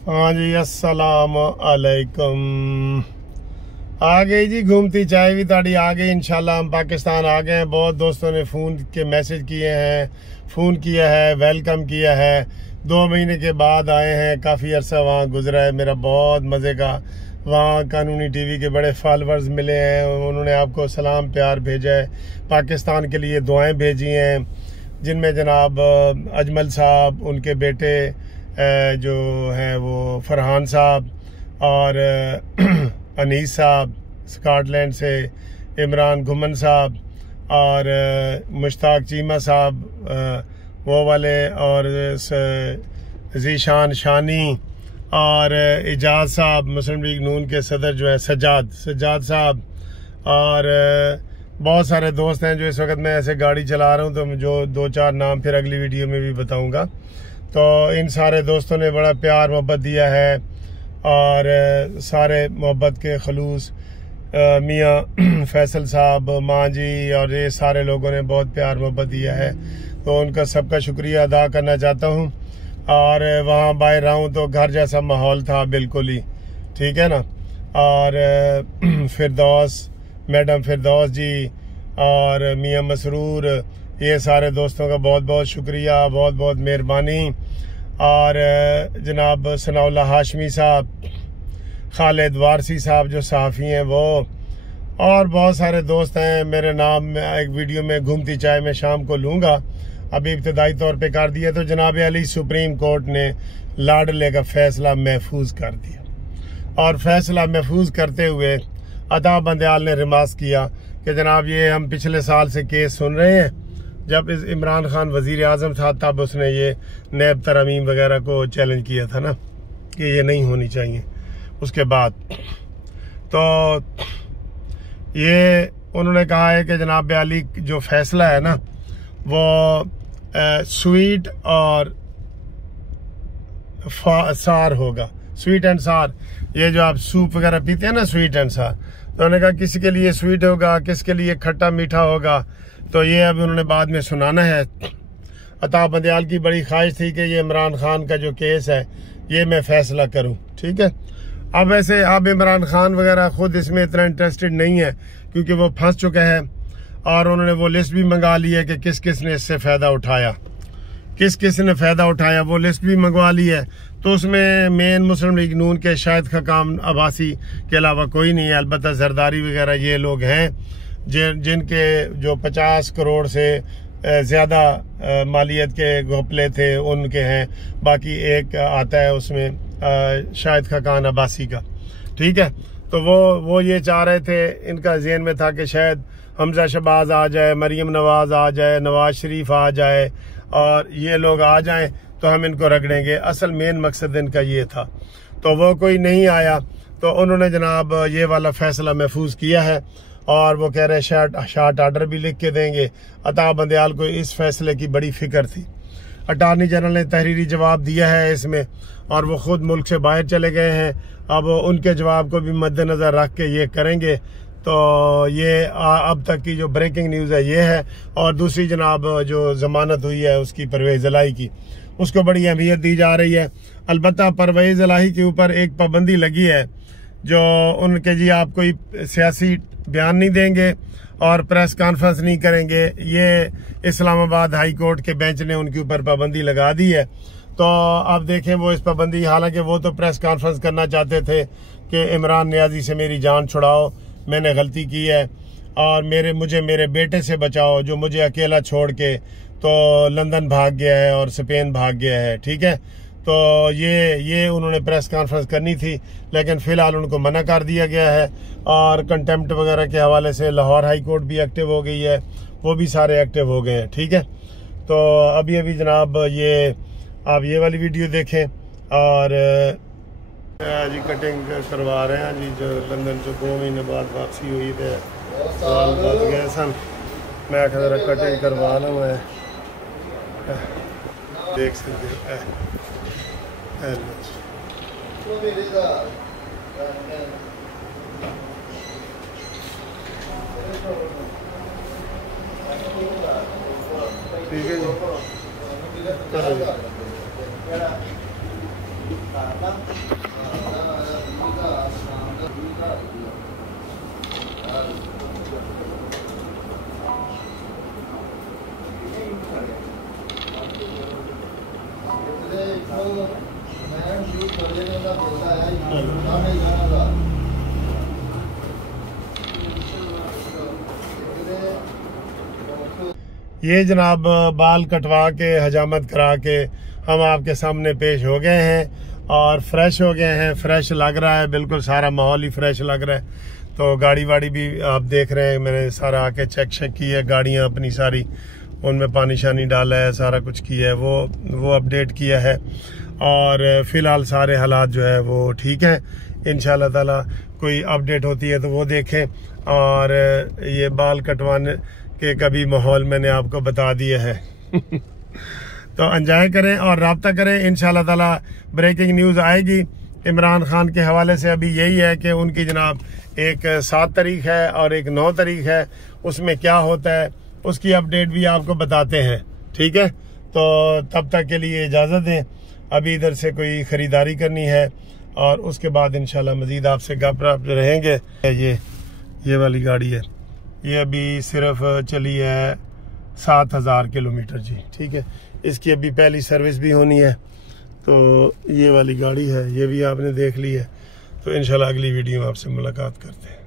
हाँ जी, अस्सलाम अलैकुम। आ गई जी घूमती चाय भी ताड़ी आ गई। इंशाल्लाह हम पाकिस्तान आ गए हैं। बहुत दोस्तों ने फ़ोन के मैसेज किए हैं, फ़ोन किया है, वेलकम किया है। 2 महीने के बाद आए हैं, काफ़ी अरसा वहाँ गुजरा है मेरा, बहुत मज़े का। वहाँ कानूनी टीवी के बड़े फॉलोअर्स मिले हैं, उन्होंने आपको सलाम प्यार भेजा है, पाकिस्तान के लिए दुआएं भेजी हैं, जिनमें जनाब अजमल साहब, उनके बेटे जो हैं वो फरहान साहब, और अनीस साहब स्कॉटलैंड से, इमरान घुमन साहब, और मुश्ताक चीमा साहब वो वाले, और जीशान शानी, और इजाज साहब, मुस्लिम लीग नून के सदर जो है सज्जाद साहब, और बहुत सारे दोस्त हैं जो इस वक्त मैं ऐसे गाड़ी चला रहा हूँ, तो जो 2-4 नाम फिर अगली वीडियो में भी बताऊँगा। तो इन सारे दोस्तों ने बड़ा प्यार मोहब्बत दिया है, और सारे मोहब्बत के खलूस मियाँ फैसल साहब, माँ जी, और ये सारे लोगों ने बहुत प्यार मोहब्बत दिया है, तो उनका सबका शुक्रिया अदा करना चाहता हूँ। और वहाँ बाहर रहा हूँ तो घर जैसा माहौल था बिल्कुल ही, ठीक है ना। और फिरदौस, मैडम फिरदौस जी, और मियाँ मसरूर, ये सारे दोस्तों का बहुत बहुत शुक्रिया, बहुत बहुत मेहरबानी। और जनाब सनाउल्लाह हाशमी साहब, खालिद वारसी साहब जो सहाफ़ी हैं वो, और बहुत सारे दोस्त हैं। मेरे नाम में एक वीडियो में घूमती चाय में शाम को लूँगा, अभी इब्तदाई तौर पे कर दिया। तो जनाब अली सुप्रीम कोर्ट ने लाडले का फैसला महफूज कर दिया, और फैसला महफूज करते हुए अता बंदयाल ने रिमार्क किया कि जनाब ये हम पिछले साल से केस सुन रहे हैं, जब इस इमरान खान वजीर आज़म था तब उसने ये नैब तरमीम वगैरह को चैलेंज किया था ना कि ये नहीं होनी चाहिए। उसके बाद तो ये उन्होंने कहा है कि जनाब अली जो फैसला है ना वो स्वीट और सार होगा, स्वीट एंड सार। ये जो आप सूप वगैरह पीते हैं ना, स्वीट एंड सार, तो उन्होंने कहा किसी के लिए स्वीट होगा, किसके लिए खट्टा मीठा होगा। तो ये अब उन्होंने बाद में सुनाना है। अता बंदयाल की बड़ी ख्वाहिश थी कि ये इमरान खान का जो केस है ये मैं फैसला करूं, ठीक है। अब वैसे अब इमरान खान वगैरह खुद इसमें इतना इंटरेस्टेड नहीं है, क्योंकि वो फंस चुका है, और उन्होंने वो लिस्ट भी मंगा ली है कि किस किस ने इससे फ़ायदा उठाया, किस किस ने फ़ायदा उठाया, वो लिस्ट भी मंगवा ली है। तो उसमें मेन मुस्लिम लीग नून के शाहिद खकाम अब्बासी के अलावा कोई नहीं है, अलबत्ता जरदारी वगैरह ये लोग हैं जिनके जो 50 करोड़ से ज़्यादा मालियत के घोपले थे उनके हैं। बाकी एक आता है उसमें शाहिद खकान अब्बासी का, ठीक है। तो वो ये चाह रहे थे, इनका ज़हन में था कि शायद हमजा शहबाज आ जाए, मरीम नवाज आ जाए, नवाज शरीफ आ जाए, और ये लोग आ जाएं तो हम इनको रगड़ेंगे। असल मेन मकसद इनका ये था, तो वो कोई नहीं आया। तो उन्होंने जनाब ये वाला फैसला महफूज किया है, और वो कह रहे शार्ट आर्डर भी लिख के देंगे। अता बंदयाल को इस फैसले की बड़ी फिक्र थी। अटार्नी जनरल ने तहरीरी जवाब दिया है इसमें, और वो खुद मुल्क से बाहर चले गए हैं। अब उनके जवाब को भी मद्देनजर रख के ये करेंगे। तो ये अब तक की जो ब्रेकिंग न्यूज़ है ये है। और दूसरी जनाब जो जमानत हुई है उसकी, परवेज़ इलाही की, उसको बड़ी अहमियत दी जा रही है। अलबत्ता परवेज़ इलाही के ऊपर एक पाबंदी लगी है, जो उनके जी आप कोई सियासी बयान नहीं देंगे और प्रेस कॉन्फ्रेंस नहीं करेंगे। ये इस्लामाबाद हाई कोर्ट के बेंच ने उनके ऊपर पाबंदी लगा दी है। तो आप देखें वो इस पाबंदी, हालांकि वो तो प्रेस कॉन्फ्रेंस करना चाहते थे कि इमरान नियाजी से मेरी जान छुड़ाओ, मैंने गलती की है, और मुझे मेरे बेटे से बचाओ जो मुझे अकेला छोड़ के तो लंदन भाग गया है और स्पेन भाग गया है, ठीक है। तो ये उन्होंने प्रेस कॉन्फ्रेंस करनी थी, लेकिन फ़िलहाल उनको मना कर दिया गया है। और कंटेम्प्ट वगैरह के हवाले से लाहौर हाई कोर्ट भी एक्टिव हो गई है, वो भी सारे एक्टिव हो गए हैं, ठीक है। तो अभी जनाब ये आप ये वाली वीडियो देखें। और जी कटिंग करवा रहे हैं जी, जो लंदन से 2 महीने बाद वापसी हुई थे, साल बच गए सन, मैं आखिर जरा कटिंग करवा लो। मैं देख सकते ठीक है जी। ये जनाब बाल कटवा के हजामत करा के हम आपके सामने पेश हो गए हैं और फ्रेश हो गए हैं। फ्रेश लग रहा है, बिल्कुल सारा माहौल ही फ्रेश लग रहा है। तो गाड़ी वाड़ी भी आप देख रहे हैं, मैंने सारा आके चेक की है, गाड़ियां अपनी सारी उनमें पानी शानी डाला है, सारा कुछ किया है, वो अपडेट किया है। और फिलहाल सारे हालात जो है वो ठीक है। इंशाल्लाह ताला कोई अपडेट होती है तो वो देखें। और ये बाल कटवाने के कभी माहौल मैंने आपको बता दिया है। तो एंजॉय करें और राब्ता करें। इंशाल्लाह ताला ब्रेकिंग न्यूज़ आएगी इमरान खान के हवाले से। अभी यही है कि उनकी जनाब एक 7 तारीख है और एक 9 तारीख है, उसमें क्या होता है उसकी अपडेट भी आपको बताते हैं। ठीक है, तो तब तक के लिए इजाज़त दें। अभी इधर से कोई ख़रीदारी करनी है और उसके बाद इंशाल्लाह मज़ीद आपसे गप रहेंगे। ये वाली गाड़ी है, ये अभी सिर्फ चली है 7000 किलोमीटर जी। ठीक है, इसकी अभी पहली सर्विस भी होनी है। तो ये वाली गाड़ी है, ये भी आपने देख ली है। तो इंशाल्लाह अगली वीडियो में आपसे मुलाकात करते हैं।